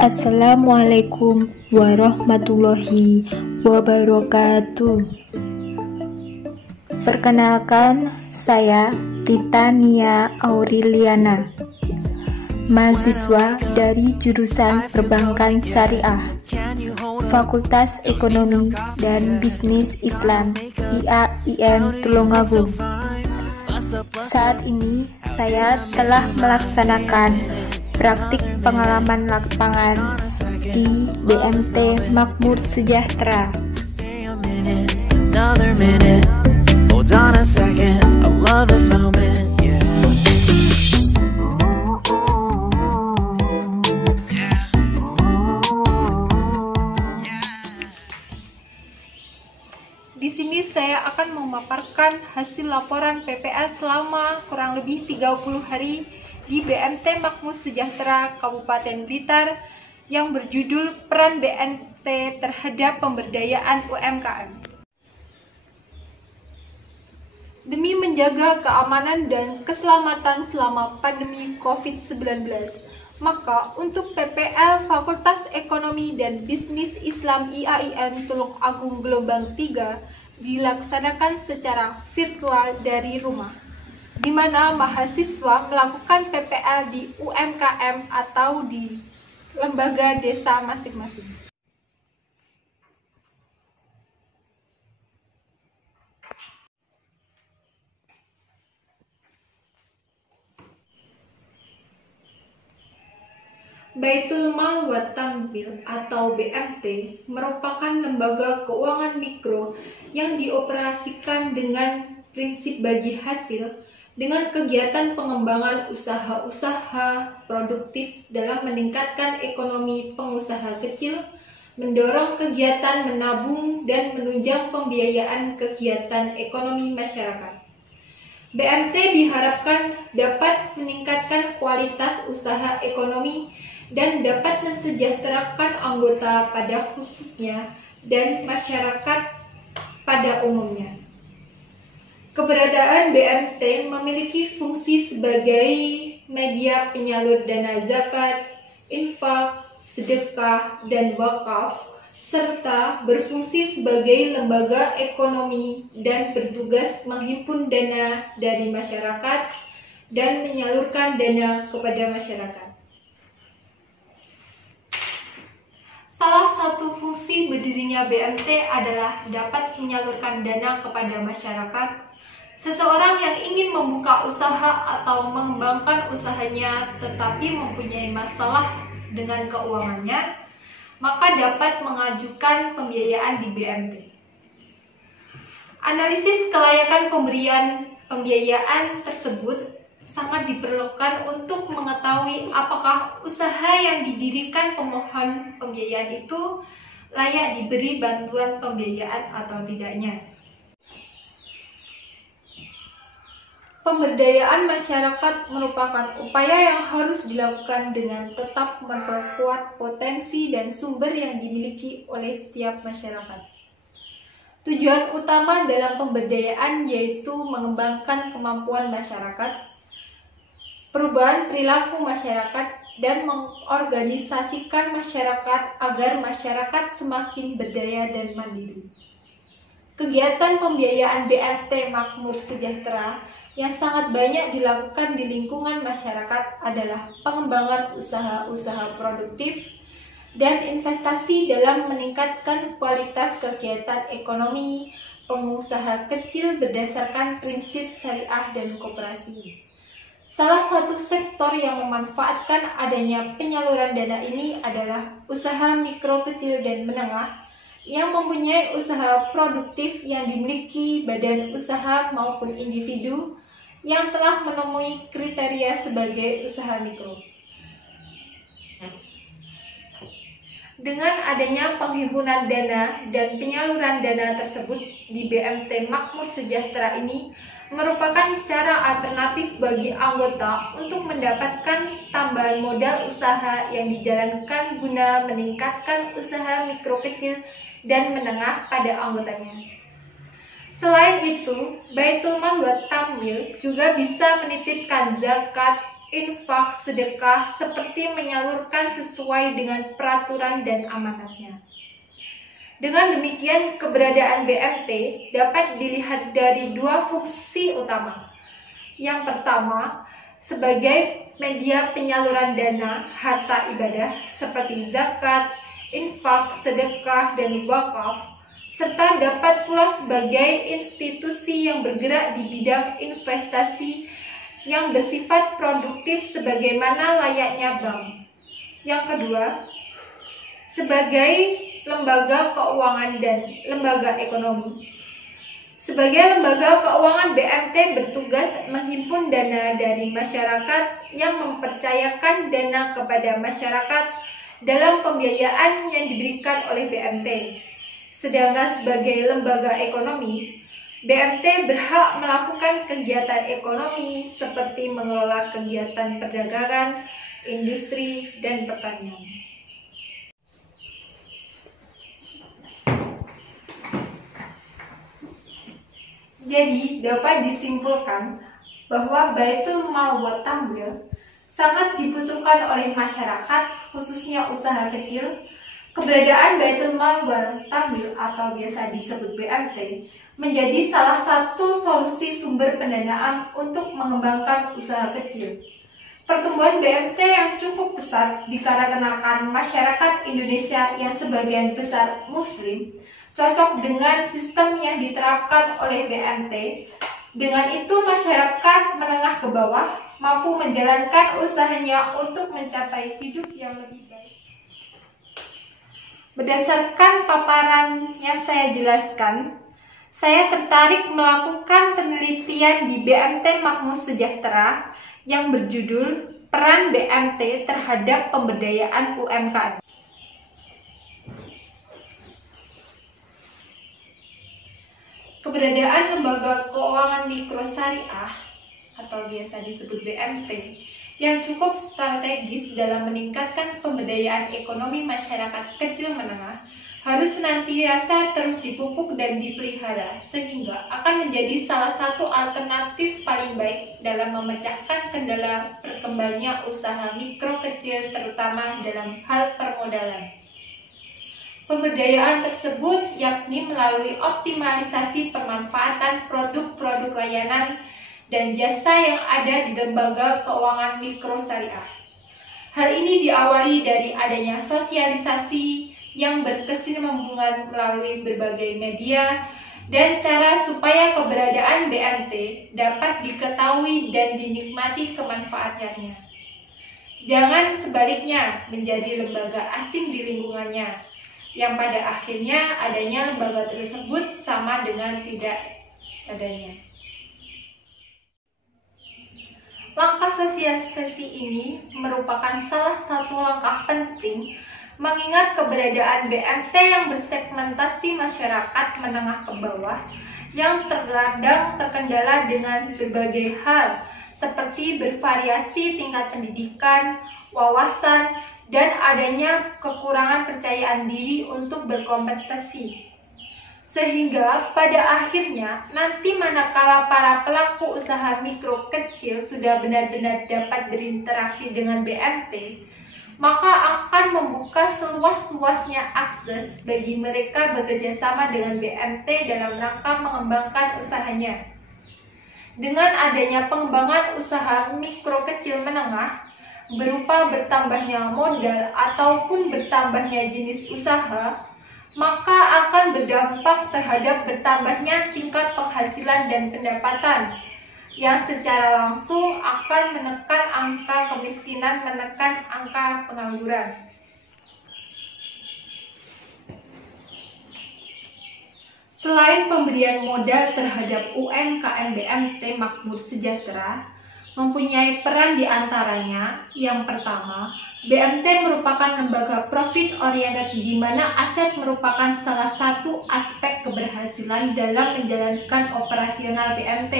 Assalamualaikum warahmatullahi wabarakatuh. Perkenalkan, saya Titania Aureliana, mahasiswa dari jurusan Perbankan Syariah, Fakultas Ekonomi dan Bisnis Islam IAIN Tulungagung. Saat ini saya telah melaksanakan praktik pengalaman lapangan di BMT Makmur Sejahtera. Di sini saya akan memaparkan hasil laporan PPL selama kurang lebih 30 hari di BMT Makmur Sejahtera Kabupaten Blitar yang berjudul Peran BMT Terhadap Pemberdayaan UMKM. Demi menjaga keamanan dan keselamatan selama pandemi COVID-19, maka untuk PPL Fakultas Ekonomi dan Bisnis Islam IAIN Tulungagung Gelombang 3 dilaksanakan secara virtual dari rumah, di mana mahasiswa melakukan PPL di UMKM atau di lembaga desa masing-masing. Baitul Mal wa Tamwil atau BMT merupakan lembaga keuangan mikro yang dioperasikan dengan prinsip bagi hasil dengan kegiatan pengembangan usaha-usaha produktif dalam meningkatkan ekonomi pengusaha kecil, mendorong kegiatan menabung, dan menunjang pembiayaan kegiatan ekonomi masyarakat. BMT diharapkan dapat meningkatkan kualitas usaha ekonomi dan dapat mensejahterakan anggota pada khususnya dan masyarakat pada umumnya. Keberadaan BMT memiliki fungsi sebagai media penyalur dana zakat, infak, sedekah, dan wakaf, serta berfungsi sebagai lembaga ekonomi dan bertugas menghimpun dana dari masyarakat dan menyalurkan dana kepada masyarakat. Salah satu fungsi berdirinya BMT adalah dapat menyalurkan dana kepada masyarakat. Seseorang yang ingin membuka usaha atau mengembangkan usahanya tetapi mempunyai masalah dengan keuangannya, maka dapat mengajukan pembiayaan di BMT. Analisis kelayakan pemberian pembiayaan tersebut sangat diperlukan untuk mengetahui apakah usaha yang didirikan pemohon pembiayaan itu layak diberi bantuan pembiayaan atau tidaknya. Pemberdayaan masyarakat merupakan upaya yang harus dilakukan dengan tetap memperkuat potensi dan sumber yang dimiliki oleh setiap masyarakat. Tujuan utama dalam pemberdayaan yaitu mengembangkan kemampuan masyarakat, perubahan perilaku masyarakat, dan mengorganisasikan masyarakat agar masyarakat semakin berdaya dan mandiri. Kegiatan pembiayaan BMT Makmur Sejahtera yang sangat banyak dilakukan di lingkungan masyarakat adalah pengembangan usaha-usaha produktif dan investasi dalam meningkatkan kualitas kegiatan ekonomi pengusaha kecil berdasarkan prinsip syariah dan koperasi. Salah satu sektor yang memanfaatkan adanya penyaluran dana ini adalah usaha mikro kecil dan menengah yang mempunyai usaha produktif yang dimiliki badan usaha maupun individu yang telah memenuhi kriteria sebagai usaha mikro. Dengan adanya penghimpunan dana dan penyaluran dana tersebut di BMT Makmur Sejahtera ini merupakan cara alternatif bagi anggota untuk mendapatkan tambahan modal usaha yang dijalankan guna meningkatkan usaha mikro kecil dan menengah pada anggotanya. Selain itu, Baitul Mal wa Tamwil juga bisa menitipkan zakat, infak, sedekah, seperti menyalurkan sesuai dengan peraturan dan amanatnya. Dengan demikian, keberadaan BMT dapat dilihat dari dua fungsi utama. Yang pertama, sebagai media penyaluran dana harta ibadah seperti zakat, infak, sedekah, dan wakaf, serta dapat pula sebagai institusi yang bergerak di bidang investasi yang bersifat produktif sebagaimana layaknya bank. Yang kedua, sebagai lembaga keuangan dan lembaga ekonomi. Sebagai lembaga keuangan, BMT bertugas menghimpun dana dari masyarakat yang mempercayakan dana kepada masyarakat dalam pembiayaan yang diberikan oleh BMT. Sedangkan sebagai lembaga ekonomi, BMT berhak melakukan kegiatan ekonomi seperti mengelola kegiatan perdagangan, industri, dan pertanian. Jadi, dapat disimpulkan bahwa Baitul Mal wa Tamwil sangat dibutuhkan oleh masyarakat, khususnya usaha kecil. Keberadaan Baitul Mal wa Tamwil atau biasa disebut BMT menjadi salah satu solusi sumber pendanaan untuk mengembangkan usaha kecil. Pertumbuhan BMT yang cukup pesat dikarenakan masyarakat Indonesia yang sebagian besar Muslim cocok dengan sistem yang diterapkan oleh BMT. Dengan itu, masyarakat menengah ke bawah mampu menjalankan usahanya untuk mencapai hidup yang lebih baik. Berdasarkan paparan yang saya jelaskan, saya tertarik melakukan penelitian di BMT Makmur Sejahtera yang berjudul Peran BMT terhadap Pemberdayaan UMKM. Keberadaan lembaga keuangan mikro syariah atau biasa disebut BMT yang cukup strategis dalam meningkatkan pemberdayaan ekonomi masyarakat kecil menengah harus senantiasa terus dipupuk dan dipelihara sehingga akan menjadi salah satu alternatif paling baik dalam memecahkan kendala berkembangnya usaha mikro kecil terutama dalam hal permodalan. Pemberdayaan tersebut yakni melalui optimalisasi pemanfaatan produk-produk layanan dan jasa yang ada di lembaga keuangan mikro syariah. Hal ini diawali dari adanya sosialisasi yang berkesinambungan melalui berbagai media dan cara supaya keberadaan BMT dapat diketahui dan dinikmati kemanfaatannya. Jangan sebaliknya menjadi lembaga asing di lingkungannya, yang pada akhirnya adanya lembaga tersebut sama dengan tidak adanya. Langkah sosialisasi ini merupakan salah satu langkah penting mengingat keberadaan BMT yang bersegmentasi masyarakat menengah ke bawah yang terkadang terkendala dengan berbagai hal seperti bervariasi tingkat pendidikan, wawasan, dan adanya kekurangan percayaan diri untuk berkompetisi. Sehingga pada akhirnya nanti manakala para pelaku usaha mikro kecil sudah benar-benar dapat berinteraksi dengan BMT, maka akan membuka seluas-luasnya akses bagi mereka bekerja sama dengan BMT dalam rangka mengembangkan usahanya. Dengan adanya pengembangan usaha mikro kecil menengah, berupa bertambahnya modal ataupun bertambahnya jenis usaha, maka akan berdampak terhadap bertambahnya tingkat penghasilan dan pendapatan, yang secara langsung akan menekan angka kemiskinan, menekan angka pengangguran. Selain pemberian modal terhadap UMKM, BMT Makmur Sejahtera mempunyai peran di antaranya. Yang pertama, BMT merupakan lembaga profit oriented di mana aset merupakan salah satu aspek keberhasilan dalam menjalankan operasional BMT.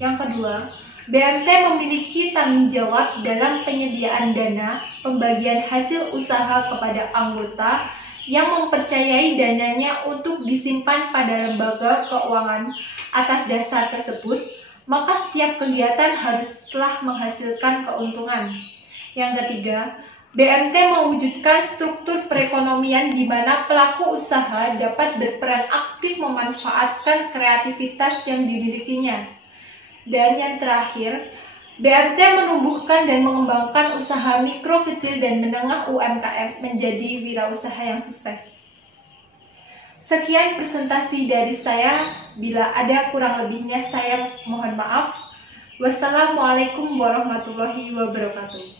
Yang kedua, BMT memiliki tanggung jawab dalam penyediaan dana, pembagian hasil usaha kepada anggota yang mempercayai dananya untuk disimpan pada lembaga keuangan. Atas dasar tersebut, maka setiap kegiatan haruslah menghasilkan keuntungan. Yang ketiga, BMT mewujudkan struktur perekonomian di mana pelaku usaha dapat berperan aktif memanfaatkan kreativitas yang dimilikinya. Dan yang terakhir, BMT menumbuhkan dan mengembangkan usaha mikro, kecil, dan menengah UMKM menjadi wirausaha yang sukses. Sekian presentasi dari saya. Bila ada kurang lebihnya saya mohon maaf. Wassalamualaikum warahmatullahi wabarakatuh.